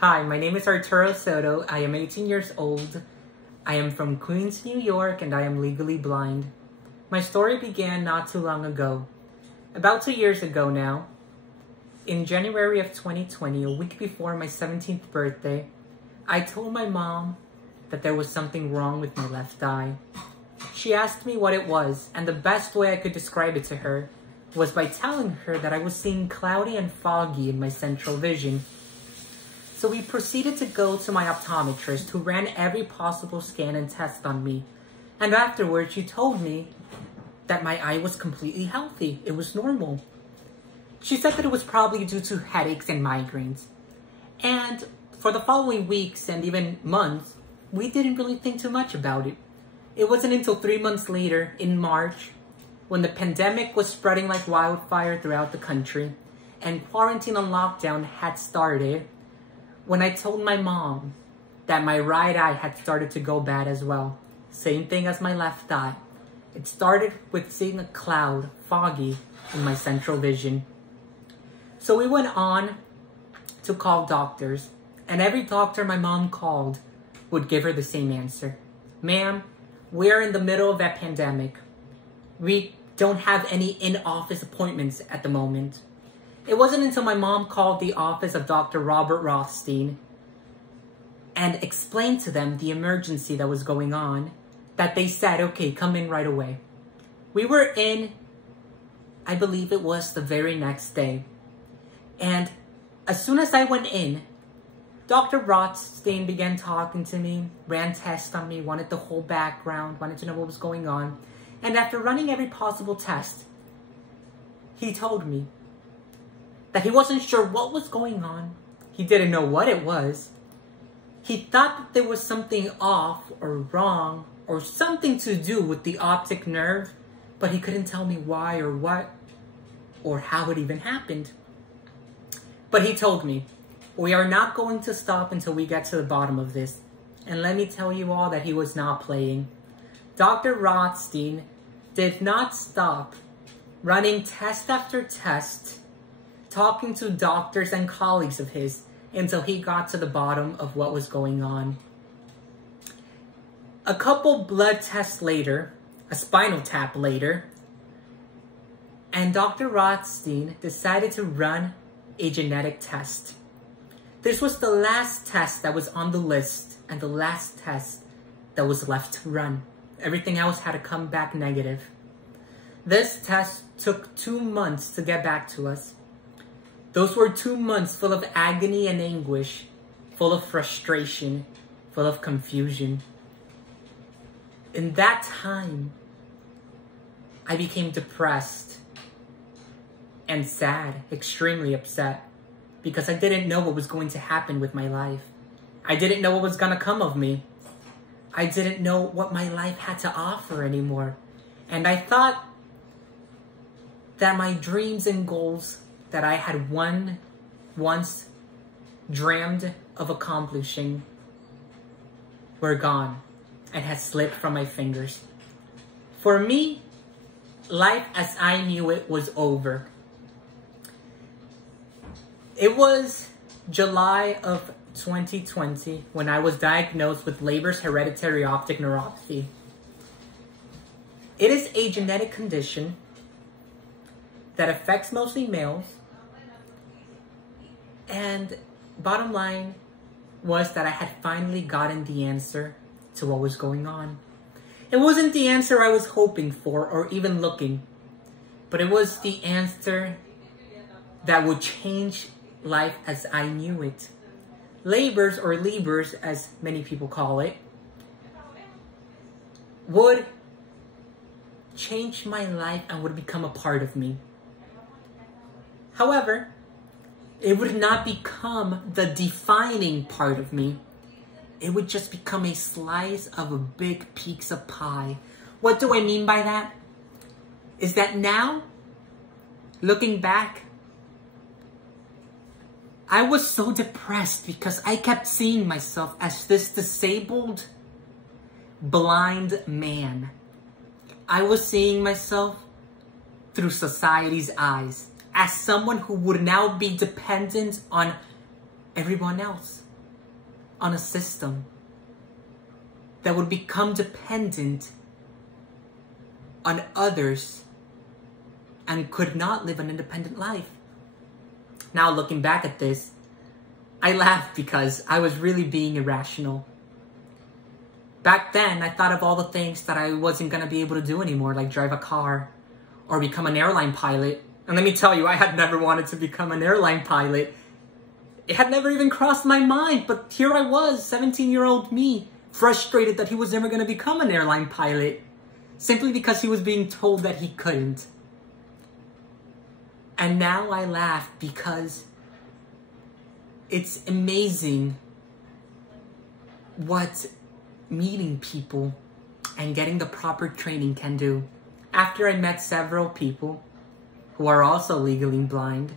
Hi, my name is Arturo Soto. I am 18 years old. I am from Queens, New York, and I am legally blind. My story began not too long ago. About 2 years ago now. In January of 2020, a week before my 17th birthday, I told my mom that there was something wrong with my left eye. She asked me what it was, and the best way I could describe it to her was by telling her that I was seeing cloudy and foggy in my central vision. So we proceeded to go to my optometrist, who ran every possible scan and test on me. And afterwards, she told me that my eye was completely healthy. It was normal. She said that it was probably due to headaches and migraines. And for the following weeks and even months, we didn't really think too much about it. It wasn't until 3 months later, in March, when the pandemic was spreading like wildfire throughout the country and quarantine and lockdown had started, when I told my mom that my right eye had started to go bad as well. Same thing as my left eye. It started with seeing a cloud, foggy, in my central vision. So we went on to call doctors, and every doctor my mom called would give her the same answer. Ma'am, we're in the middle of that pandemic. We don't have any in-office appointments at the moment. It wasn't until my mom called the office of Dr. Robert Rothstein and explained to them the emergency that was going on that they said, okay, come in right away. We were in, I believe it was the very next day. And as soon as I went in, Dr. Rothstein began talking to me, ran tests on me, wanted the whole background, wanted to know what was going on. And after running every possible test, he told me that he wasn't sure what was going on. He didn't know what it was. He thought that there was something off or wrong or something to do with the optic nerve, but he couldn't tell me why or what or how it even happened. But he told me, we are not going to stop until we get to the bottom of this. And let me tell you all that he was not playing. Dr. Rothstein did not stop running test after test, talking to doctors and colleagues of his until he got to the bottom of what was going on. A couple blood tests later, a spinal tap later, and Dr. Rothstein decided to run a genetic test. This was the last test that was on the list and the last test that was left to run. Everything else had to come back negative. This test took 2 months to get back to us. Those were 2 months full of agony and anguish, full of frustration, full of confusion. In that time, I became depressed and sad, extremely upset, because I didn't know what was going to happen with my life. I didn't know what was going to come of me. I didn't know what my life had to offer anymore. And I thought that my dreams and goals that I had once dreamed of accomplishing were gone and had slipped from my fingers. For me, life as I knew it was over. It was July of 2020 when I was diagnosed with Leber's hereditary optic neuropathy. It is a genetic condition that affects mostly males. And bottom line was that I had finally gotten the answer to what was going on. It wasn't the answer I was hoping for or even looking, but it was the answer that would change life as I knew it. Leber's, or Leber's as many people call it, would change my life and would become a part of me. However, it would not become the defining part of me. It would just become a slice of a big piece of pie. What do I mean by that? Is that now, looking back, I was so depressed because I kept seeing myself as this disabled, blind man. I was seeing myself through society's eyes as someone who would now be dependent on everyone else, on a system that would become dependent on others and could not live an independent life. Now, looking back at this, I laughed because I was really being irrational. Back then, I thought of all the things that I wasn't going to be able to do anymore, like drive a car or become an airline pilot. And let me tell you, I had never wanted to become an airline pilot. It had never even crossed my mind, but here I was, 17-year-old me, frustrated that he was never going to become an airline pilot, simply because he was being told that he couldn't. And now I laugh because it's amazing what meeting people and getting the proper training can do. After I met several people who are also legally blind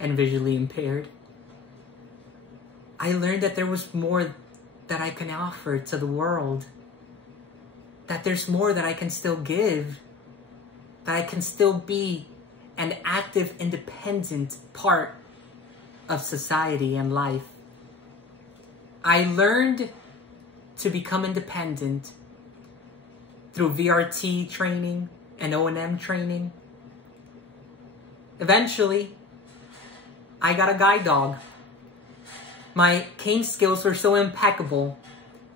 and visually impaired, I learned that there was more that I can offer to the world. That there's more that I can still give. That I can still be an active, independent part of society and life. I learned to become independent through VRT training and O&M training. Eventually, I got a guide dog. My cane skills were so impeccable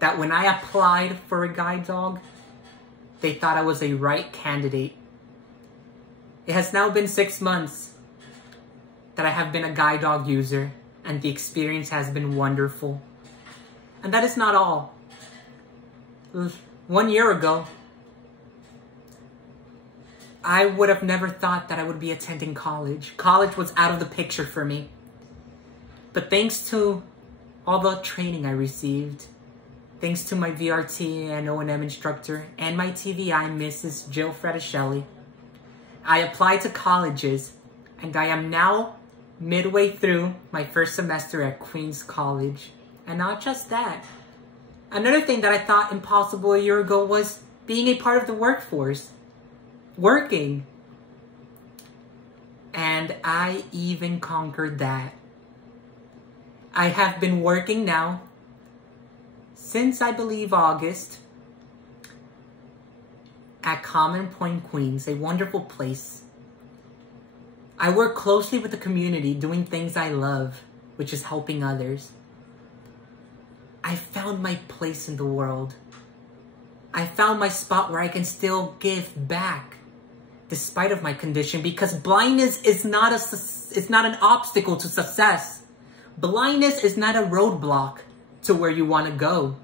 that when I applied for a guide dog, they thought I was a right candidate. It has now been 6 months that I have been a guide dog user, and the experience has been wonderful. And that is not all. 1 year ago, I would have never thought that I would be attending college. College was out of the picture for me. But thanks to all the training I received, thanks to my VRT and O&M instructor and my TVI, Mrs. Jill Fredicelli, I applied to colleges, and I am now midway through my first semester at Queens College. And not just that. Another thing that I thought impossible a year ago was being a part of the workforce. Working. And I even conquered that. I have been working now since, I believe, August at Common Point, Queens, a wonderful place. I work closely with the community, doing things I love, which is helping others. I found my place in the world. I found my spot where I can still give back, despite of my condition, because blindness is not an obstacle to success. Blindness is not a roadblock to where you want to go.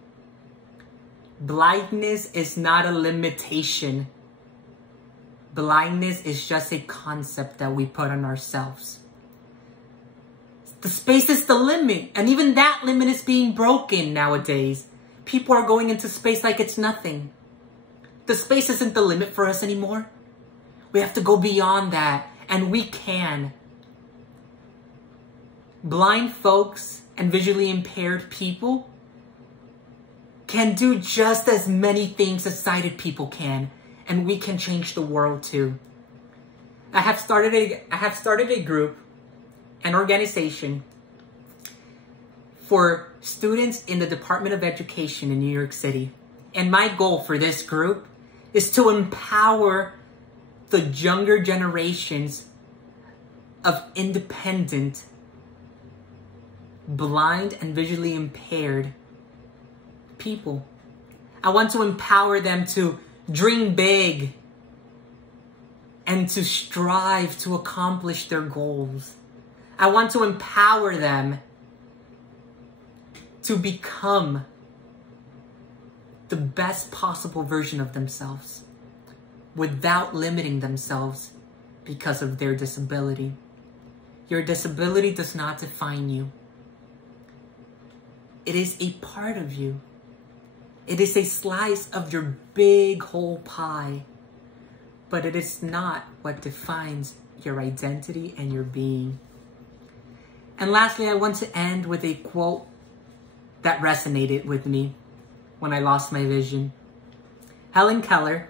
Blindness is not a limitation. Blindness is just a concept that we put on ourselves. The space is the limit, and even that limit is being broken nowadays. People are going into space like it's nothing. The space isn't the limit for us anymore. We have to go beyond that, and we can. Blind folks and visually impaired people can do just as many things as sighted people can, and we can change the world too. I have started a group, an organization for students in the Department of Education in New York City. And my goal for this group is to empower the younger generations of independent, blind, and visually impaired people. I want to empower them to dream big and to strive to accomplish their goals. I want to empower them to become the best possible version of themselves without limiting themselves because of their disability. Your disability does not define you. It is a part of you. It is a slice of your big whole pie, but it is not what defines your identity and your being. And lastly, I want to end with a quote that resonated with me when I lost my vision. Helen Keller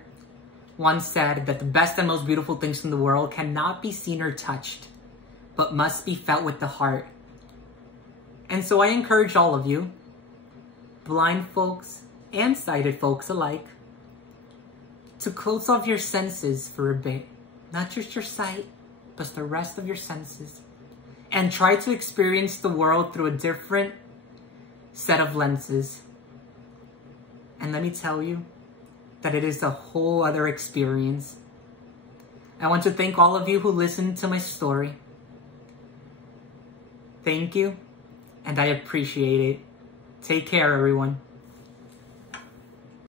once said that the best and most beautiful things in the world cannot be seen or touched, but must be felt with the heart. And so I encourage all of you blind folks and sighted folks alike, to close off your senses for a bit, not just your sight, but the rest of your senses, and try to experience the world through a different set of lenses. And let me tell you that it is a whole other experience. I want to thank all of you who listened to my story. Thank you, and I appreciate it. Take care, everyone.